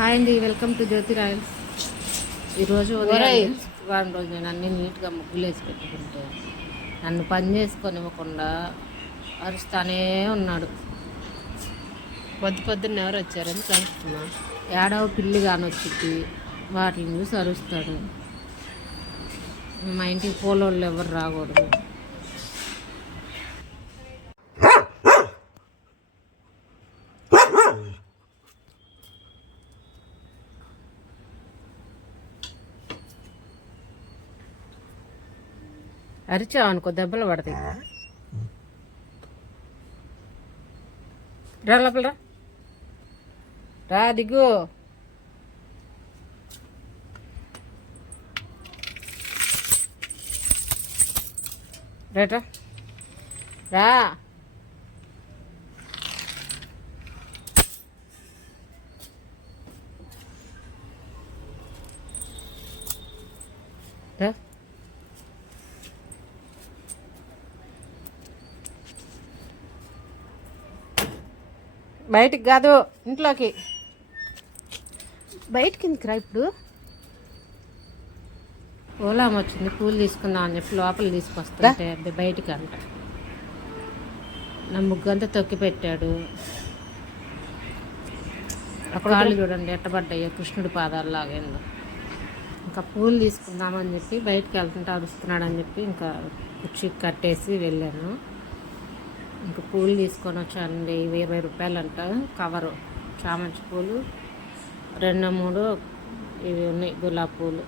Hi అండి, welcome to Jyothi Royals. ఈరోజు ఉదయం శుక్రవారం రోజు నేను అన్నీ నీట్గా ముగ్గులు వేసి పెట్టుకుంటే నన్ను పని చేసుకొని ఇవ్వకుండా అరుస్తానే ఉన్నాడు. పొద్దున్న ఎవరు వచ్చారని కలుస్తున్నా. ఏడవ పిల్లి కానొచ్చింది, వాటిని చూసి అరుస్తాడు. మా ఇంటికి పోలోళ్ళు ఎవరు రాకూడదు. అరిచావనుకో దెబ్బలు పడతాయి. రా లోపల రా దిగు. రేటా రా. రా బయటికి కాదు, ఇంట్లోకి. బయటికి ఎందుకు రా. ఇప్పుడు ఓలాం వచ్చింది, పూలు తీసుకుందాం అని చెప్పి లోపల తీసుకొస్తుంటే బయటికి అంట. నా ముగ్గంతా తొక్కి పెట్టాడు. కాళ్ళు చూడండి ఎట్టబడ్డాయో, కృష్ణుడి పాదాలు లాగేందో. ఇంకా పూలు తీసుకుందామని చెప్పి బయటికి వెళ్తుంటే అరుస్తున్నాడు అని చెప్పి ఇంకా కుర్చీకి కట్టేసి వెళ్ళాను. ఇంకా పూలు తీసుకొని వచ్చానండి. 20 రూపాయలు అంట కవరు. చామంతి పూలు 2-3 ఇవి ఉన్నాయి, గులాబీ పూలు.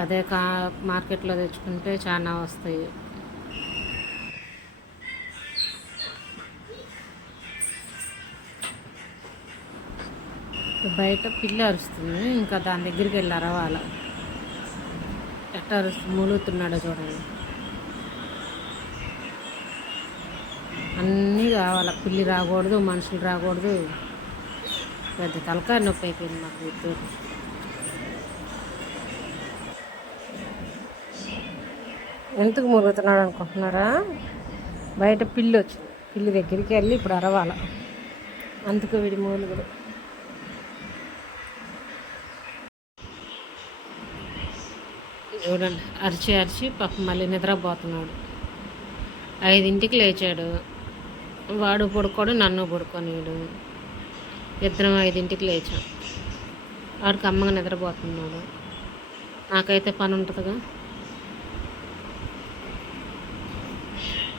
అదే మార్కెట్లో తెచ్చుకుంటే చాలా వస్తాయి. బయట పిల్ల అరుస్తుంది, ఇంకా దాని దగ్గరికి వెళ్ళి అరవాల. ఎట్లా అరుస్తుంది, మూలుగుతున్నాడో చూడండి. అన్నీ కావాలి, పిల్లి రాకూడదు, మనుషులు రాకూడదు. పెద్ద తలకాయ నొప్పి అయిపోయింది మాకు ఇద్దరు. ఎందుకు మూలుగుతున్నాడు అనుకుంటున్నారా? బయట పిల్లి వచ్చింది, పిల్లి దగ్గరికి వెళ్ళి ఇప్పుడు అరవాల. అందుకు వీడి మూలుగుడు. చూడండి, అరిచి అరిచి పాపం మళ్ళీ నిద్రపోతున్నాడు. 5ంటికి లేచాడు. వాడు పడుకోడు, నన్ను పడుకోనిడు. ఇద్దరం 5ంటికి లేచాం. వాడికి అమ్మగా నిద్రపోతున్నాడు. నాకైతే పని ఉంటుందిగా.